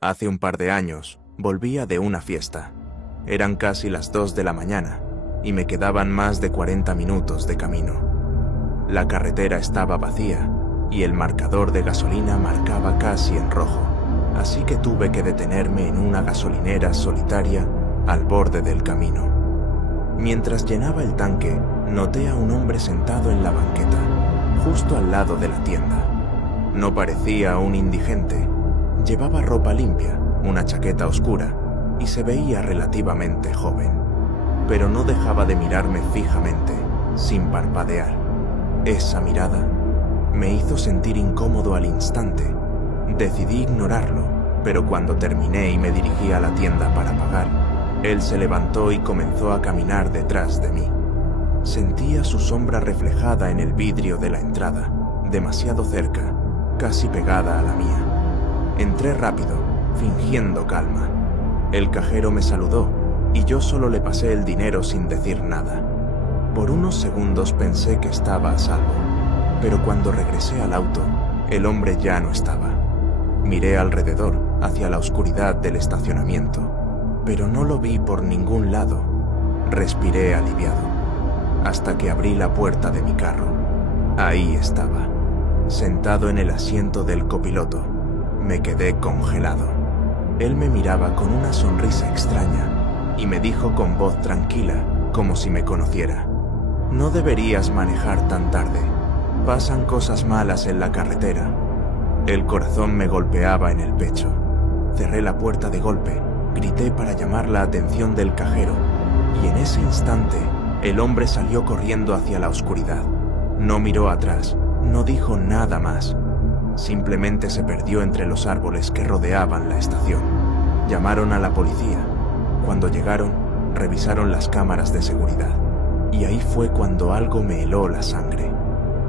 Hace un par de años volvía de una fiesta. Eran casi las 2 de la mañana y me quedaban más de 40 minutos de camino. La carretera estaba vacía y el marcador de gasolina marcaba casi en rojo, así que tuve que detenerme en una gasolinera solitaria al borde del camino. Mientras llenaba el tanque, noté a un hombre sentado en la banqueta, justo al lado de la tienda. No parecía un indigente. Llevaba ropa limpia, una chaqueta oscura, y se veía relativamente joven. Pero no dejaba de mirarme fijamente, sin parpadear. Esa mirada me hizo sentir incómodo al instante. Decidí ignorarlo, pero cuando terminé y me dirigí a la tienda para pagar, él se levantó y comenzó a caminar detrás de mí. Sentía su sombra reflejada en el vidrio de la entrada, demasiado cerca, casi pegada a la mía. Entré rápido, fingiendo calma. El cajero me saludó y yo solo le pasé el dinero sin decir nada. Por unos segundos pensé que estaba a salvo, pero cuando regresé al auto, el hombre ya no estaba. Miré alrededor, hacia la oscuridad del estacionamiento, pero no lo vi por ningún lado. Respiré aliviado, hasta que abrí la puerta de mi carro. Ahí estaba, sentado en el asiento del copiloto. Me quedé congelado. Él me miraba con una sonrisa extraña y me dijo con voz tranquila, como si me conociera: «No deberías manejar tan tarde. Pasan cosas malas en la carretera». El corazón me golpeaba en el pecho. Cerré la puerta de golpe, grité para llamar la atención del cajero, y en ese instante el hombre salió corriendo hacia la oscuridad. No miró atrás, no dijo nada más. Simplemente se perdió entre los árboles que rodeaban la estación. Llamaron a la policía. Cuando llegaron, revisaron las cámaras de seguridad. Y ahí fue cuando algo me heló la sangre.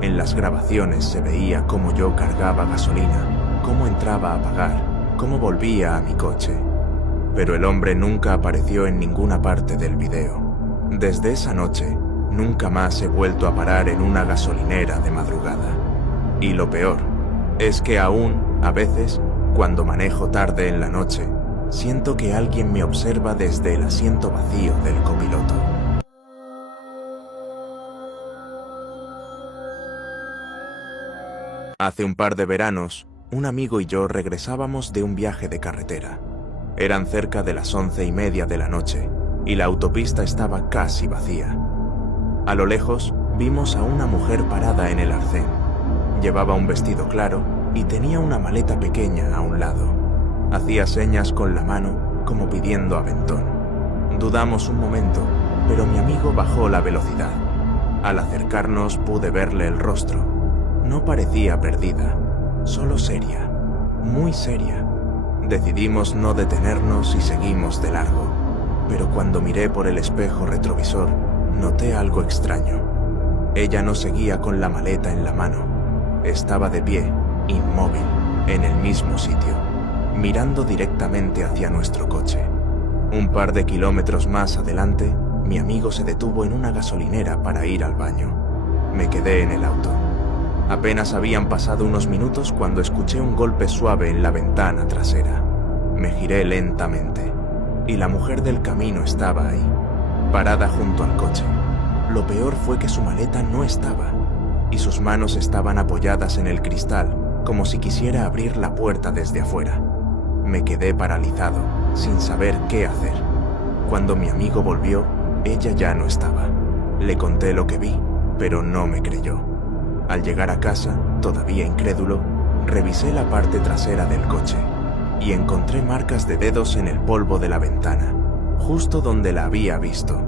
En las grabaciones se veía cómo yo cargaba gasolina, cómo entraba a pagar, cómo volvía a mi coche. Pero el hombre nunca apareció en ninguna parte del video. Desde esa noche, nunca más he vuelto a parar en una gasolinera de madrugada. Y lo peor es que aún, a veces, cuando manejo tarde en la noche, siento que alguien me observa desde el asiento vacío del copiloto. Hace un par de veranos, un amigo y yo regresábamos de un viaje de carretera. Eran cerca de las 11:30 de la noche, y la autopista estaba casi vacía. A lo lejos, vimos a una mujer parada en el arcén. Llevaba un vestido claro y tenía una maleta pequeña a un lado. Hacía señas con la mano como pidiendo aventón. Dudamos un momento, pero mi amigo bajó la velocidad. Al acercarnos pude verle el rostro. No parecía perdida, solo seria, muy seria. Decidimos no detenernos y seguimos de largo, pero cuando miré por el espejo retrovisor, noté algo extraño. Ella no seguía con la maleta en la mano. Estaba de pie, inmóvil, en el mismo sitio, mirando directamente hacia nuestro coche. Un par de kilómetros más adelante, mi amigo se detuvo en una gasolinera para ir al baño. Me quedé en el auto. Apenas habían pasado unos minutos cuando escuché un golpe suave en la ventana trasera. Me giré lentamente, y la mujer del camino estaba ahí, parada junto al coche. Lo peor fue que su maleta no estaba, y sus manos estaban apoyadas en el cristal, como si quisiera abrir la puerta desde afuera. Me quedé paralizado, sin saber qué hacer. Cuando mi amigo volvió, ella ya no estaba. Le conté lo que vi, pero no me creyó. Al llegar a casa, todavía incrédulo, revisé la parte trasera del coche y encontré marcas de dedos en el polvo de la ventana, justo donde la había visto.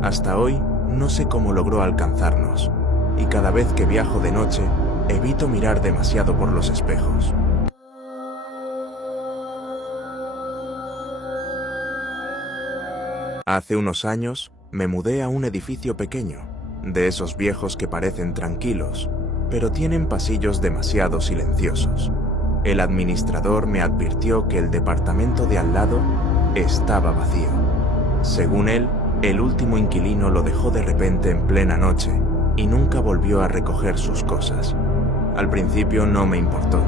Hasta hoy, no sé cómo logró alcanzarnos, y cada vez que viajo de noche, evito mirar demasiado por los espejos. Hace unos años, me mudé a un edificio pequeño, de esos viejos que parecen tranquilos, pero tienen pasillos demasiado silenciosos. El administrador me advirtió que el departamento de al lado estaba vacío. Según él, el último inquilino lo dejó de repente en plena noche, y nunca volvió a recoger sus cosas. Al principio no me importó.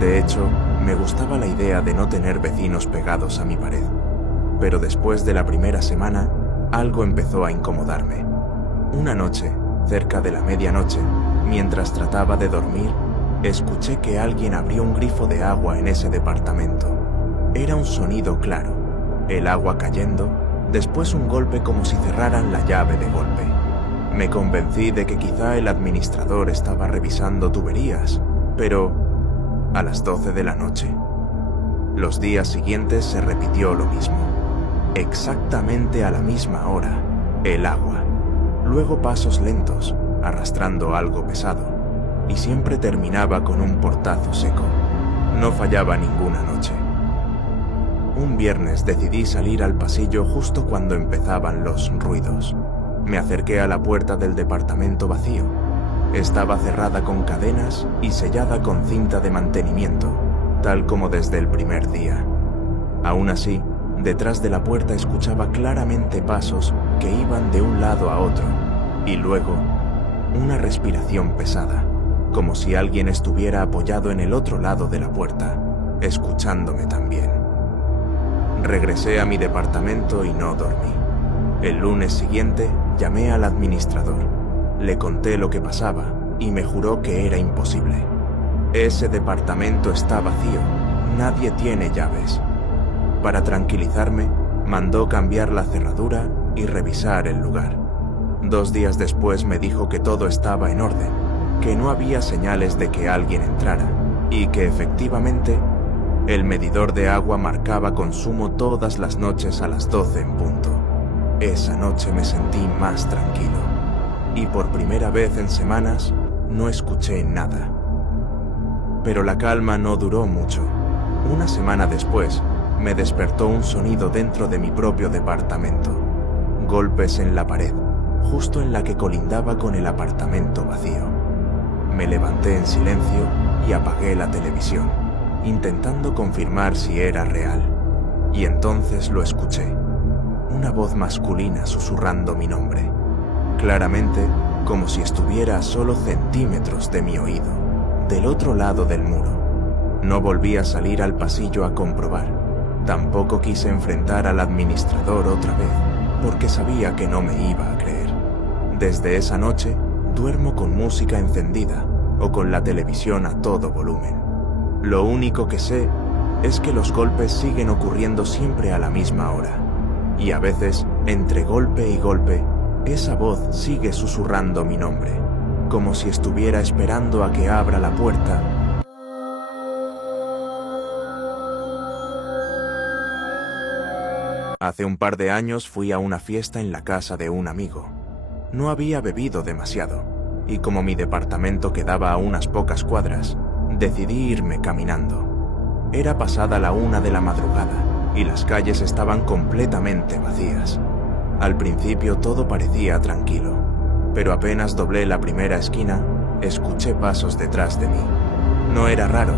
De hecho, me gustaba la idea de no tener vecinos pegados a mi pared. Pero después de la primera semana, algo empezó a incomodarme. Una noche, cerca de la medianoche, mientras trataba de dormir, escuché que alguien abrió un grifo de agua en ese departamento. Era un sonido claro, el agua cayendo, después un golpe como si cerraran la llave de golpe. Me convencí de que quizá el administrador estaba revisando tuberías, pero a las 12 de la noche. Los días siguientes se repitió lo mismo. Exactamente a la misma hora, el agua. Luego pasos lentos, arrastrando algo pesado, y siempre terminaba con un portazo seco. No fallaba ninguna noche. Un viernes decidí salir al pasillo justo cuando empezaban los ruidos. Me acerqué a la puerta del departamento vacío. Estaba cerrada con cadenas y sellada con cinta de mantenimiento, tal como desde el primer día. Aún así, detrás de la puerta escuchaba claramente pasos que iban de un lado a otro, y luego una respiración pesada, como si alguien estuviera apoyado en el otro lado de la puerta, escuchándome también. Regresé a mi departamento y no dormí. El lunes siguiente llamé al administrador, le conté lo que pasaba y me juró que era imposible. Ese departamento está vacío, nadie tiene llaves. Para tranquilizarme, mandó cambiar la cerradura y revisar el lugar. 2 días después me dijo que todo estaba en orden, que no había señales de que alguien entrara y que efectivamente el medidor de agua marcaba consumo todas las noches a las 12 en punto. Esa noche me sentí más tranquilo y por primera vez en semanas no escuché nada. Pero la calma no duró mucho. Una semana después me despertó un sonido dentro de mi propio departamento. Golpes en la pared, justo en la que colindaba con el apartamento vacío. Me levanté en silencio y apagué la televisión, intentando confirmar si era real. Y entonces lo escuché. Una voz masculina susurrando mi nombre, claramente como si estuviera a solo centímetros de mi oído, del otro lado del muro. No volví a salir al pasillo a comprobar. Tampoco quise enfrentar al administrador otra vez, porque sabía que no me iba a creer. Desde esa noche, duermo con música encendida o con la televisión a todo volumen. Lo único que sé es que los golpes siguen ocurriendo siempre a la misma hora. Y a veces, entre golpe y golpe, esa voz sigue susurrando mi nombre, como si estuviera esperando a que abra la puerta. Hace un par de años fui a una fiesta en la casa de un amigo. No había bebido demasiado, y como mi departamento quedaba a unas pocas cuadras, decidí irme caminando. Era pasada la 1 de la madrugada, y las calles estaban completamente vacías. Al principio todo parecía tranquilo, pero apenas doblé la primera esquina, escuché pasos detrás de mí. No era raro,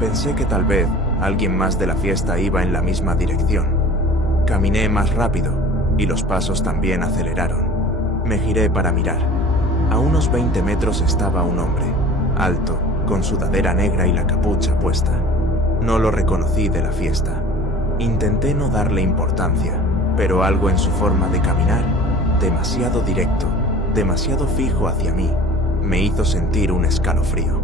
pensé que tal vez alguien más de la fiesta iba en la misma dirección. Caminé más rápido, y los pasos también aceleraron. Me giré para mirar. A unos 20 metros estaba un hombre, alto, con sudadera negra y la capucha puesta. No lo reconocí de la fiesta. Intenté no darle importancia, pero algo en su forma de caminar, demasiado directo, demasiado fijo hacia mí, me hizo sentir un escalofrío.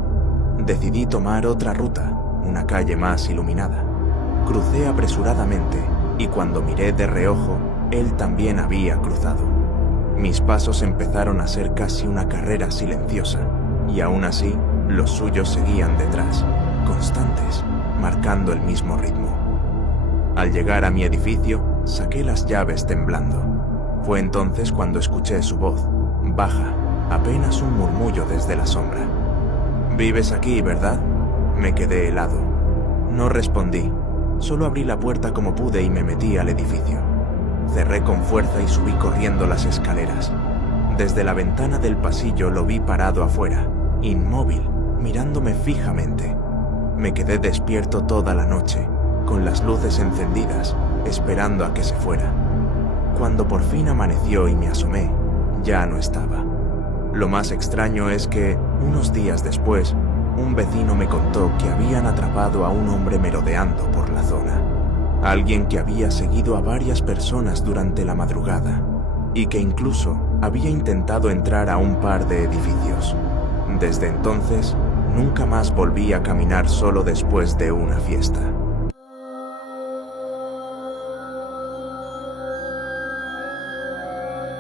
Decidí tomar otra ruta, una calle más iluminada. Crucé apresuradamente y cuando miré de reojo, él también había cruzado. Mis pasos empezaron a ser casi una carrera silenciosa, y aún así, los suyos seguían detrás, constantes, marcando el mismo ritmo. Al llegar a mi edificio, saqué las llaves temblando. Fue entonces cuando escuché su voz, baja, apenas un murmullo desde la sombra. «¿Vives aquí, verdad?» Me quedé helado. No respondí, solo abrí la puerta como pude y me metí al edificio. Cerré con fuerza y subí corriendo las escaleras. Desde la ventana del pasillo lo vi parado afuera, inmóvil, mirándome fijamente. Me quedé despierto toda la noche, con las luces encendidas, esperando a que se fuera. Cuando por fin amaneció y me asomé, ya no estaba. Lo más extraño es que, unos días después, un vecino me contó que habían atrapado a un hombre merodeando por la zona. Alguien que había seguido a varias personas durante la madrugada y que incluso había intentado entrar a un par de edificios. Desde entonces, nunca más volví a caminar solo después de una fiesta.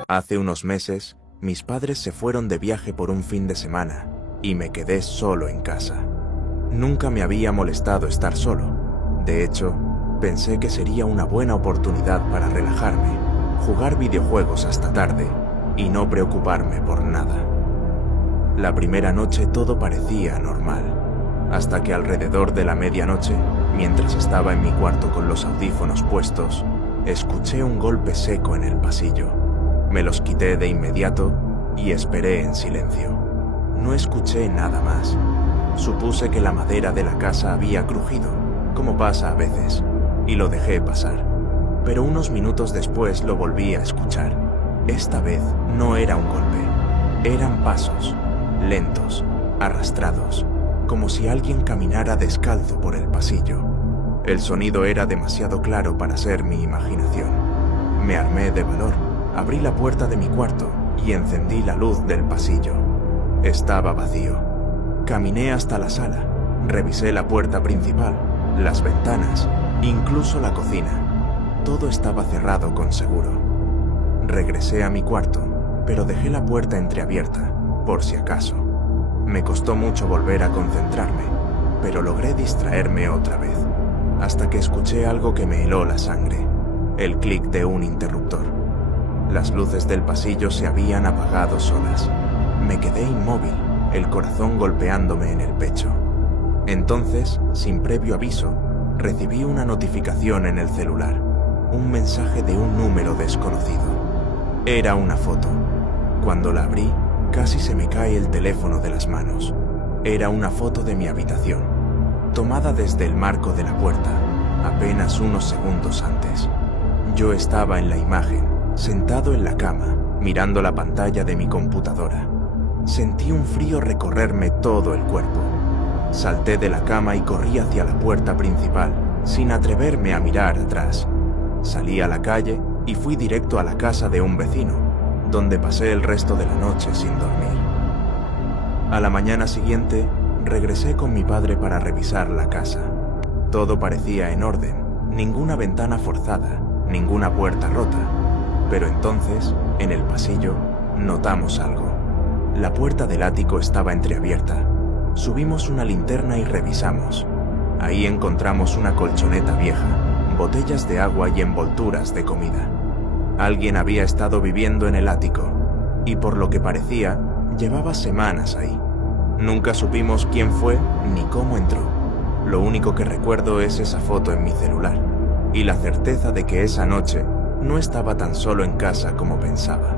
Hace unos meses, mis padres se fueron de viaje por un fin de semana y me quedé solo en casa. Nunca me había molestado estar solo. De hecho, pensé que sería una buena oportunidad para relajarme, jugar videojuegos hasta tarde y no preocuparme por nada. La primera noche todo parecía normal, hasta que alrededor de la medianoche, mientras estaba en mi cuarto con los audífonos puestos, escuché un golpe seco en el pasillo. Me los quité de inmediato y esperé en silencio. No escuché nada más. Supuse que la madera de la casa había crujido, como pasa a veces, y lo dejé pasar. Pero unos minutos después lo volví a escuchar. Esta vez no era un golpe, eran pasos, lentos, arrastrados, como si alguien caminara descalzo por el pasillo. El sonido era demasiado claro para ser mi imaginación. Me armé de valor, abrí la puerta de mi cuarto y encendí la luz del pasillo. Estaba vacío. Caminé hasta la sala, revisé la puerta principal, las ventanas, incluso la cocina. Todo estaba cerrado con seguro. Regresé a mi cuarto, pero dejé la puerta entreabierta, por si acaso. Me costó mucho volver a concentrarme, pero logré distraerme otra vez, hasta que escuché algo que me heló la sangre, el clic de un interruptor. Las luces del pasillo se habían apagado solas. Me quedé inmóvil, el corazón golpeándome en el pecho. Entonces, sin previo aviso, recibí una notificación en el celular, un mensaje de un número desconocido. Era una foto. Cuando la abrí, casi se me cae el teléfono de las manos. Era una foto de mi habitación, tomada desde el marco de la puerta, apenas unos segundos antes. Yo estaba en la imagen, sentado en la cama, mirando la pantalla de mi computadora. Sentí un frío recorrerme todo el cuerpo. Salté de la cama y corrí hacia la puerta principal, sin atreverme a mirar atrás. Salí a la calle y fui directo a la casa de un vecino, donde pasé el resto de la noche sin dormir. A la mañana siguiente, regresé con mi padre para revisar la casa. Todo parecía en orden, ninguna ventana forzada, ninguna puerta rota. Pero entonces, en el pasillo, notamos algo. La puerta del ático estaba entreabierta. Subimos una linterna y revisamos. Ahí encontramos una colchoneta vieja, botellas de agua y envolturas de comida. Alguien había estado viviendo en el ático, y por lo que parecía, llevaba semanas ahí. Nunca supimos quién fue ni cómo entró. Lo único que recuerdo es esa foto en mi celular, y la certeza de que esa noche no estaba tan solo en casa como pensaba.